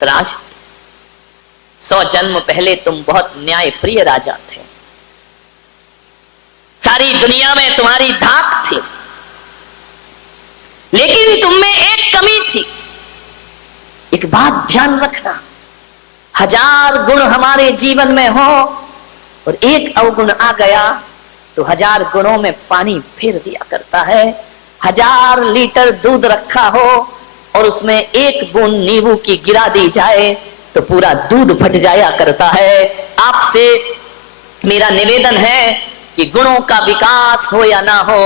राष्ट्र 100 जन्म पहले तुम बहुत न्याय प्रिय राजा थे। सारी दुनिया में तुम्हारी धाक थी, लेकिन तुम में एक कमी थी। एक बात ध्यान रखना, 1000 गुण हमारे जीवन में हो और एक अवगुण आ गया तो 1000 गुणों में पानी फेर दिया करता है। 1000 लीटर दूध रखा हो और उसमें एक बूंद नींबू की गिरा दी जाए तो पूरा दूध फट जाया करता है। आपसे मेरा निवेदन है कि गुणों का विकास हो या ना हो,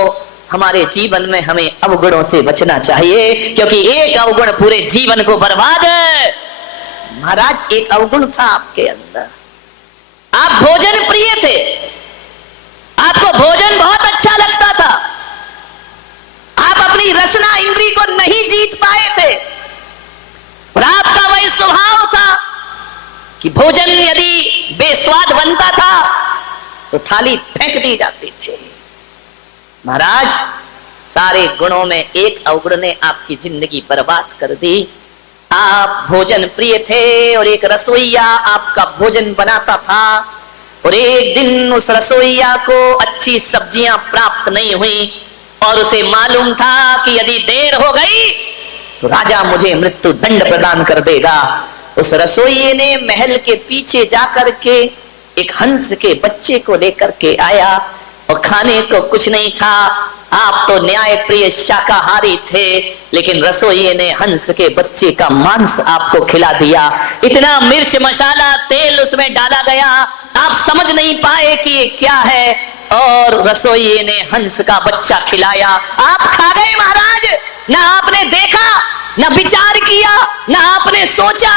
हमारे जीवन में हमें अवगुणों से बचना चाहिए, क्योंकि एक अवगुण पूरे जीवन को बर्बाद है। महाराज, एक अवगुण था आपके अंदर, आप भोजन प्रिय थे, आपको भोजन बहुत अच्छा लगता था, आप अपनी रसना इंद्री को नहीं जीत पाए थे और आपका वही स्वभाव था कि भोजन यदि बेस्वाद बनता था तो थाली फेंक दी जाती थी। महाराज, सारे गुणों में एक अवगुण ने आपकी जिंदगी बर्बाद कर दी। आप भोजन प्रिय थे और एक रसोइया आपका भोजन बनाता था और एक दिन उस रसोइया को अच्छी सब्जियां प्राप्त नहीं हुई और उसे मालूम था कि यदि देर हो गई तो राजा मुझे मृत्यु दंड प्रदान कर देगा। उस रसोइये ने महल के पीछे जाकर के एक हंस के बच्चे को लेकर के आया और खाने को कुछ नहीं था। आप तो न्याय प्रिय शाकाहारी थे, लेकिन रसोइये ने हंस के बच्चे का मांस आपको खिला दिया। इतना मिर्च मसाला तेल उसमें डाला गया, आप समझ नहीं पाए कि ये क्या है, और रसोइये ने हंस का बच्चा खिलाया। आप खा गए महाराज, ना आपने देखा, ना विचार किया, ना आपने सोचा,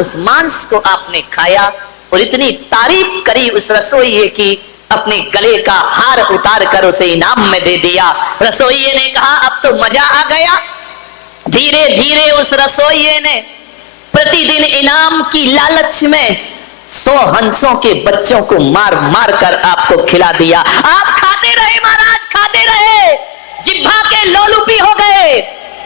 उस मांस को आपने खाया और इतनी तारीफ करी उस रसोइये की, अपने गले का हार उतार कर उसे इनाम में दे दिया। रसोइये ने कहा अब तो मजा आ गया। धीरे धीरे उस रसोइये ने प्रतिदिन इनाम की लालच में 100 हंसों के बच्चों को मार मार कर आपको खिला दिया। आप खाते रहे महाराज, खाते रहे, जिह्वा के लोलुपी हो गए।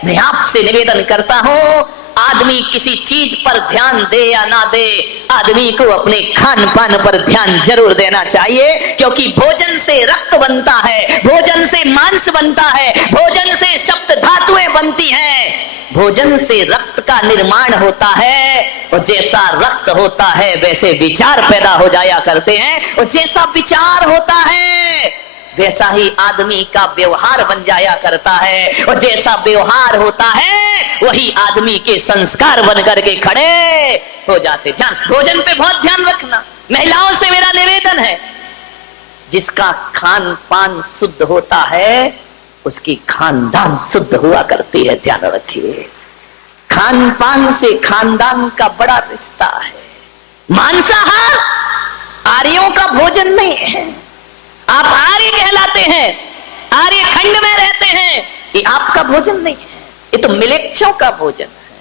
मैं आपसे निवेदन करता हूं, आदमी किसी चीज पर ध्यान दे या ना दे, आदमी को अपने खान पान पर ध्यान जरूर देना चाहिए, क्योंकि भोजन से रक्त बनता है, भोजन से मांस बनता है, भोजन से सप्त धातुएं बनती हैं, भोजन से रक्त का निर्माण होता है और जैसा रक्त होता है वैसे विचार पैदा हो जाया करते हैं, और जैसा विचार होता है वैसा ही आदमी का व्यवहार बन जाया करता है, और जैसा व्यवहार होता है वही आदमी के संस्कार बन करके खड़े हो जाते। भोजन पे बहुत ध्यान रखना। महिलाओं से मेरा निवेदन है, जिसका खान पान शुद्ध होता है उसकी खानदान शुद्ध हुआ करती है। ध्यान रखिए, खान पान से खानदान का बड़ा रिश्ता है। मांसाहार आर्यों का भोजन नहीं है। आप आर्य कहलाते हैं, आर्य खंड में रहते हैं, ये आपका भोजन नहीं है, ये तो मिलेच्छों का भोजन है,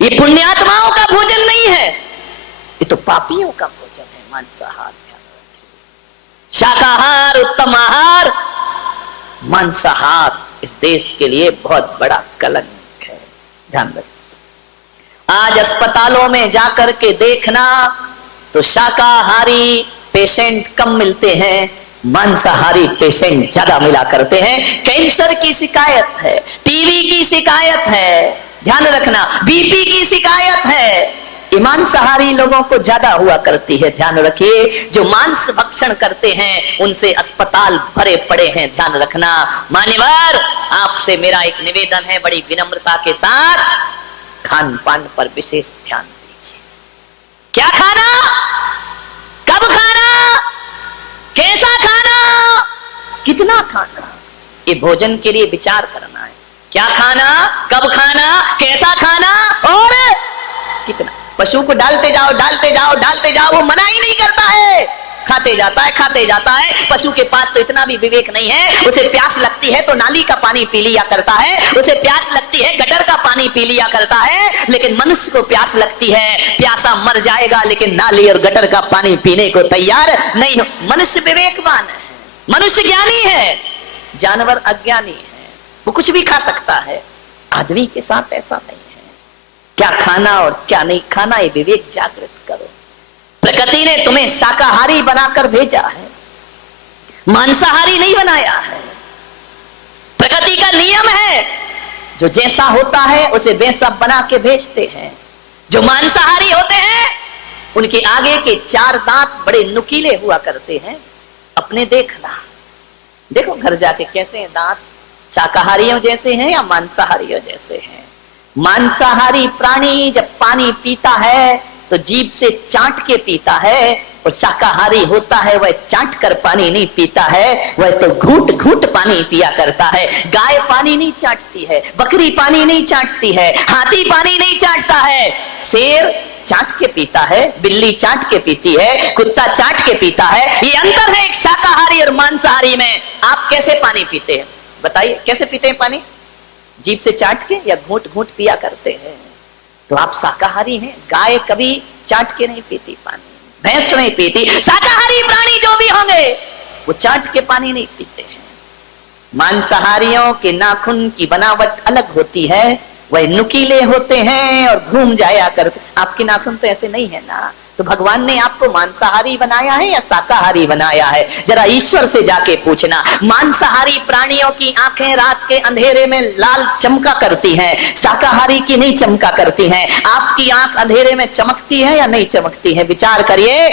ये पुण्यात्माओं का भोजन नहीं है, ये तो पापियों का भोजन है। मांसाहार, शाकाहार उत्तम आहार, मांसाहार इस देश के लिए बहुत बड़ा कलंक है। ध्यान रखिए, आज अस्पतालों में जाकर के देखना तो शाकाहारी पेशेंट कम मिलते हैं, मांसाहारी पेशेंट ज्यादा मिला करते हैं। कैंसर की शिकायत है, टीबी की शिकायत है, ध्यान रखना, बीपी की शिकायत है, मांसाहारी लोगों को ज्यादा हुआ करती है। ध्यान रखिए, जो मांस भक्षण करते हैं उनसे अस्पताल भरे पड़े हैं। ध्यान रखना। मान्यवर, आपसे मेरा एक निवेदन है, बड़ी विनम्रता के साथ खान पान पर विशेष ध्यान दीजिए। क्या खाना, कब खाना, कैसा खाना, कितना खाना, ये भोजन के लिए विचार करना है। क्या खाना, कब खाना, कैसा खाना और कितना। पशु को डालते जाओ डालते जाओ डालते जाओ, वो मना ही नहीं करता है, खाते जाता है खाते जाता है। पशु के पास तो इतना भी विवेक नहीं है, उसे प्यास लगती है तो नाली का पानी पी लिया करता है, उसे प्यास लगती है गटर का पानी पी लिया करता है। लेकिन मनुष्य को प्यास लगती है, प्यासा मर जाएगा लेकिन नाली और गटर का पानी पीने को तैयार नहीं हो। मनुष्य विवेकवान है, मनुष्य ज्ञानी है, जानवर अज्ञानी है, वो कुछ भी खा सकता है। आदमी के साथ ऐसा नहीं है। क्या खाना और क्या नहीं खाना, ये विवेक जागृत करो। प्रकृति ने तुम्हें शाकाहारी बनाकर भेजा है, मांसाहारी नहीं बनाया है। प्रकृति का नियम है, जो जैसा होता है उसे वैसा बना के भेजते हैं। जो मांसाहारी होते हैं उनके आगे के 4 दांत बड़े नुकीले हुआ करते हैं। अपने देखना, देखो घर जाके कैसे हैं दांत, शाकाहारियों जैसे हैं या मांसाहारियों जैसे हैं। मांसाहारी प्राणी जब पानी पीता है तो जीभ से चाट के पीता है, और शाकाहारी होता है वह चाट कर पानी नहीं पीता है, वह तो घूट घूट पानी पिया करता है। गाय पानी नहीं चाटती है, बकरी पानी नहीं चाटती है, हाथी पानी नहीं चाटता है, शेर चाट के पीता है, बिल्ली चाट के पीती है, कुत्ता चाट के पीता है। ये अंतर है एक शाकाहारी और मांसाहारी में। आप कैसे पानी पीते हैं बताइए, कैसे पीते हैं पानी? जीभ से चाट के या घूट घूट पिया करते हैं? तो आप शाकाहारी हैं। गाय कभी चाट के नहीं पीती पानी, भैंस नहीं पीती। शाकाहारी प्राणी जो भी होंगे वो चाट के पानी नहीं पीते हैं। मांसाहारियों के नाखून की बनावट अलग होती है, वह नुकीले होते हैं और घूम जाया करते। आपके नाखून तो ऐसे नहीं है ना, तो भगवान ने आपको मांसाहारी बनाया है या शाकाहारी बनाया है? जरा ईश्वर से जाके पूछना। मांसाहारी प्राणियों की आंखें रात के अंधेरे में लाल चमका करती हैं, शाकाहारी की नहीं चमका करती हैं। आपकी आंख अंधेरे में चमकती है या नहीं चमकती है? विचार करिए।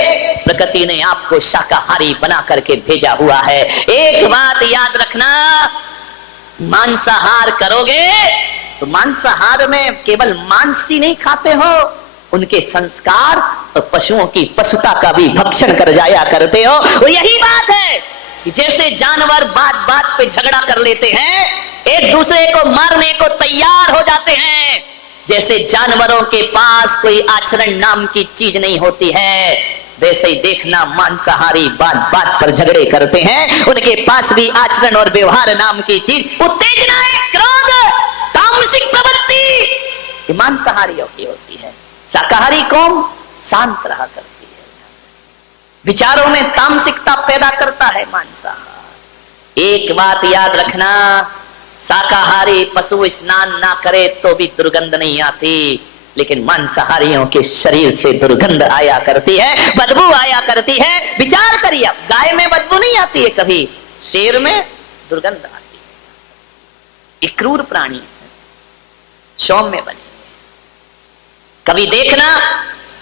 प्रकृति ने आपको शाकाहारी बना करके भेजा हुआ है। एक बात याद रखना, मांसाहार करोगे तो मांसाहार में केवल मांस ही नहीं खाते हो, उनके संस्कार और पशुओं की पशुता का भी भक्षण कर जाया करते हो। और यही बात है कि जैसे जानवर बात बात पे झगड़ा कर लेते हैं, एक दूसरे को मारने को तैयार हो जाते हैं, जैसे जानवरों के पास कोई आचरण नाम की चीज नहीं होती है, वैसे ही देखना मांसाहारी बात बात पर झगड़े करते हैं। उनके पास भी आचरण और व्यवहार नाम की चीज, उत्तेजनाएं, क्रोध, तामसिक प्रवृत्ति मांसाहारियों की होती है। शाकाहारी कौम शांत रहा करती है, विचारों में तामसिकता पैदा करता है मांसाहार। एक बात याद रखना, शाकाहारी पशु स्नान ना करे तो भी दुर्गंध नहीं आती, लेकिन मांसाहारियों के शरीर से दुर्गंध आया करती है, बदबू आया करती है। विचार करिए, गाय में बदबू नहीं आती है कभी, शेर में दुर्गंध आती है। एक क्रूर प्राणी है, सौम्य बने। कभी देखना,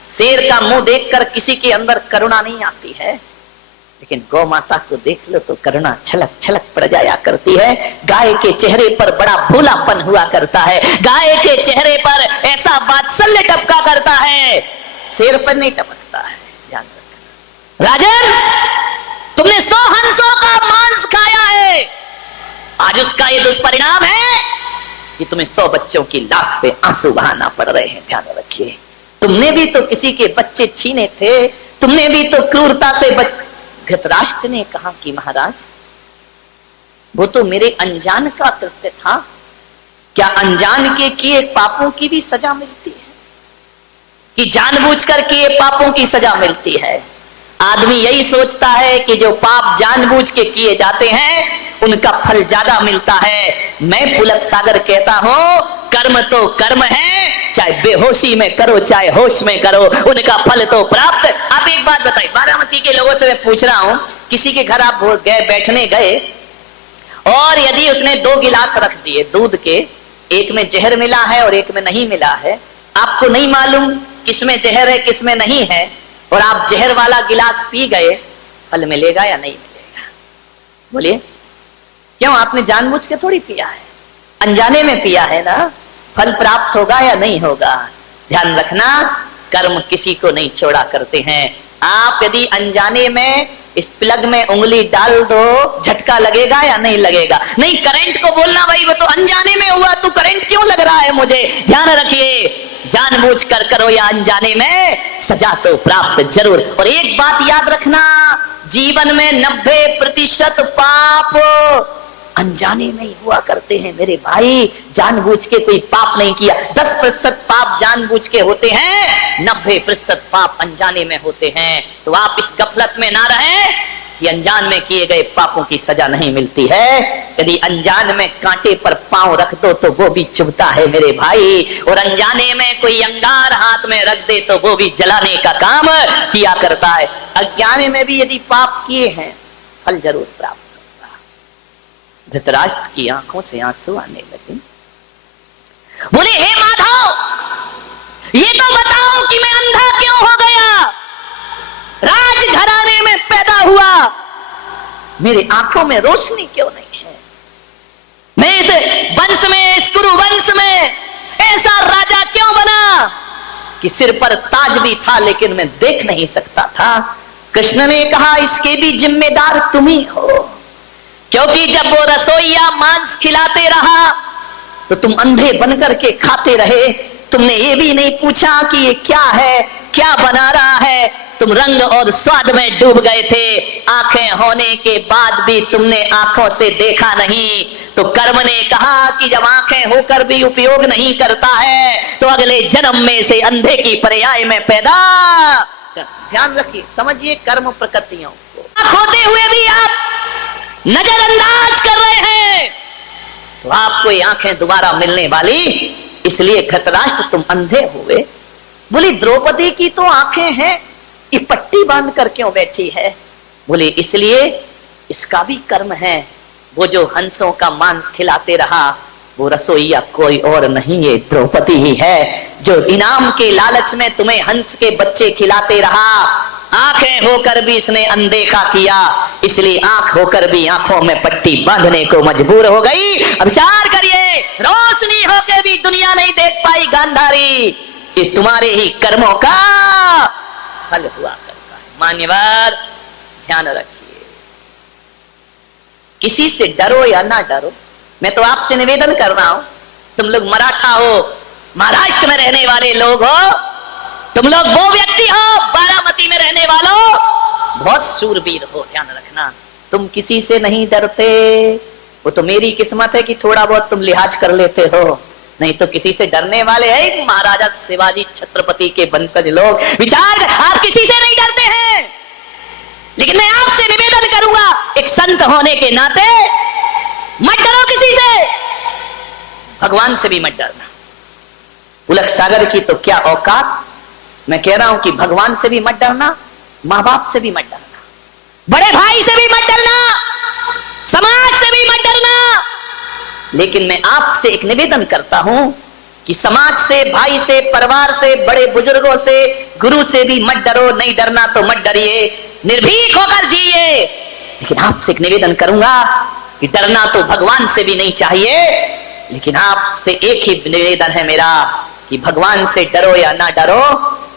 शेर का मुंह देखकर किसी के अंदर करुणा नहीं आती है, लेकिन गौ माता को देख लो तो करुणा छलक छलक पड़ जाया करती है। गाय के चेहरे पर बड़ा भोलापन हुआ करता है, गाय के चेहरे पर ऐसा वात्सल्य टपका करता है, शेर पर नहीं टपकता है। ध्यान रखना। राजन, तुमने 100 हंसों का मांस खाया है, आज उसका ये दुष्परिणाम है कि तुम्हें 100 बच्चों की लाश पे आंसू बहाना पड़ रहे हैं। ध्यान रखिए, तुमने भी तो किसी के बच्चे छीने थे, तुमने भी तो क्रूरता से धृतराष्ट्र ने कहा कि महाराज वो तो मेरे अनजान का कृत्य था, क्या अनजान के किए पापों की भी सजा मिलती है कि जानबूझकर किए पापों की सजा मिलती है? आदमी यही सोचता है कि जो पाप जानबूझ के किए जाते हैं उनका फल ज्यादा मिलता है। मैं पुलक सागर कहता हूं, कर्म तो कर्म है, चाहे बेहोशी में करो चाहे होश में करो, उनका फल तो प्राप्त। आप एक बात बताइए, बारामती के लोगों से मैं पूछ रहा हूं, किसी के घर आप गए, बैठने गए, और यदि उसने 2 गिलास रख दिए दूध के, एक में जहर मिला है और एक में नहीं मिला है, आपको नहीं मालूम किसमें जहर है किसमें नहीं है, और आप जहर वाला गिलास पी गए, फल मिलेगा या नहीं मिलेगा? बोलिए, क्यों? आपने जानबूझ के थोड़ी पिया है, अनजाने में पिया है ना, फल प्राप्त होगा या नहीं होगा? ध्यान रखना, कर्म किसी को नहीं छोड़ा करते हैं। आप यदि अनजाने में इस प्लग में उंगली डाल दो, झटका लगेगा या नहीं लगेगा? नहीं, करंट को बोलना भाई वो तो अनजाने में हुआ, तू करंट क्यों लग रहा है मुझे? ध्यान रखिए, जानबूझ कर करो या अनजाने में, सजा तो प्राप्त जरूर। और एक बात याद रखना, जीवन में 90% पाप अनजाने में ही हुआ करते हैं मेरे भाई, जानबूझ के कोई पाप नहीं किया। 10% पाप जानबूझ के होते हैं, 90% पाप अनजाने में होते हैं। तो आप इस गफलत में ना रहें कि अनजान में किए गए पापों की सजा नहीं मिलती है। यदि अनजान में कांटे पर पांव रख दो तो वो भी चुभता है मेरे भाई, और अनजाने में कोई अंगार हाथ में रख दे तो वो भी जलाने का काम किया करता है। अज्ञाने में भी यदि पाप किए हैं फल जरूर प्राप्त होगा। धृतराष्ट्र की आंखों से आंसू आने लगे। बोले हे माधव, ये तो बताओ कि मैं अंधा क्यों हो गया? राजघराने में पैदा हुआ, मेरी आंखों में रोशनी क्यों नहीं है? मैं इस वंश में, इस कुरु वंश में ऐसा राजा क्यों बना कि सिर पर ताज भी था लेकिन मैं देख नहीं सकता था? कृष्ण ने कहा इसके भी जिम्मेदार तुम ही हो, क्योंकि जब वो रसोइया मांस खिलाते रहा तो तुम अंधे बनकर के खाते रहे। तुमने ये भी नहीं पूछा कि ये क्या है, क्या बना रहा है। तुम रंग और स्वाद में डूब गए थे। आंखें होने के बाद भी तुमने आंखों से देखा नहीं। तो कर्म ने कहा कि जब आंखें होकर भी उपयोग नहीं करता है तो अगले जन्म में से अंधे की पर्याय में पैदा। ध्यान रखिए, समझिए कर्म प्रकृतियों को। आंख होते हुए भी आप नजरअंदाज कर रहे हैं तो आपको ये आंखें दोबारा मिलने वाली, इसलिए धृतराष्ट्र तुम अंधे हुए। बोली द्रौपदी की तो आंखें हैं, ये पट्टी बांध कर क्यों बैठी है? बोले इसलिए इसका भी कर्म है। वो जो हंसों का मांस खिलाते रहा वो रसोईया कोई और नहीं, ये द्रौपदी ही है, जो इनाम के लालच में तुम्हें हंस के बच्चे खिलाते रहा। आंखें होकर भी इसने अनदेखा किया, इसलिए आंख होकर भी आंखों में पट्टी बांधने को मजबूर हो गई। अब विचार करिए, रोशनी होकर भी दुनिया नहीं देख पाई गांधारी, ये तुम्हारे ही कर्मों का फल हुआ करता है। मान्यवर ध्यान रखिए, किसी से डरो या ना डरो, मैं तो आपसे निवेदन कर रहा हूं, तुम लोग मराठा हो, महाराष्ट्र में रहने वाले लोग हो, तुम लोग वो व्यक्ति हो बारामती में रहने वालों, बहुत शूरवीर हो। ध्यान रखना, तुम किसी से नहीं डरते। वो तो मेरी किस्मत है कि थोड़ा बहुत तुम लिहाज कर लेते हो, नहीं तो किसी से डरने वाले हैं महाराजा शिवाजी छत्रपति के वंशज लोग। विचार, आप किसी से नहीं डरते हैं, लेकिन मैं आपसे निवेदन करूंगा एक संत होने के नाते मत डरो किसी से, भगवान से भी मत डरना। पुलक सागर की तो क्या औकात, मैं कह रहा हूं कि भगवान से भी मत डरना, मां बाप से भी मत डरना, बड़े भाई से भी मत डरना, समाज से भी मत डरना। लेकिन मैं आपसे एक निवेदन करता हूं कि समाज से, भाई से, परिवार से, बड़े बुजुर्गों से, गुरु से भी मत डरो। नहीं डरना तो मत डरिए, निर्भीक होकर जिए। लेकिन आपसे एक निवेदन करूंगा कि डरना तो भगवान से भी नहीं चाहिए, लेकिन आपसे एक ही निवेदन है मेरा कि भगवान से डरो या ना डरो,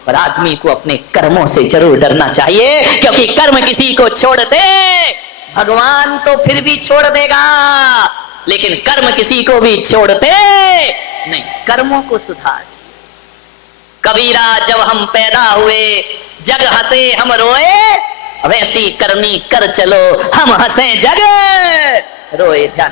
पर आदमी को अपने कर्मों से जरूर डरना चाहिए, क्योंकि कर्म किसी को छोड़ दे भगवान तो फिर भी छोड़ देगा, लेकिन कर्म किसी को भी छोड़ते नहीं। कर्मों को सुधार। कबीरा जब हम पैदा हुए जग हंसे हम रोए, वैसी करनी कर चलो हम हंसे जग रोए। ध्यान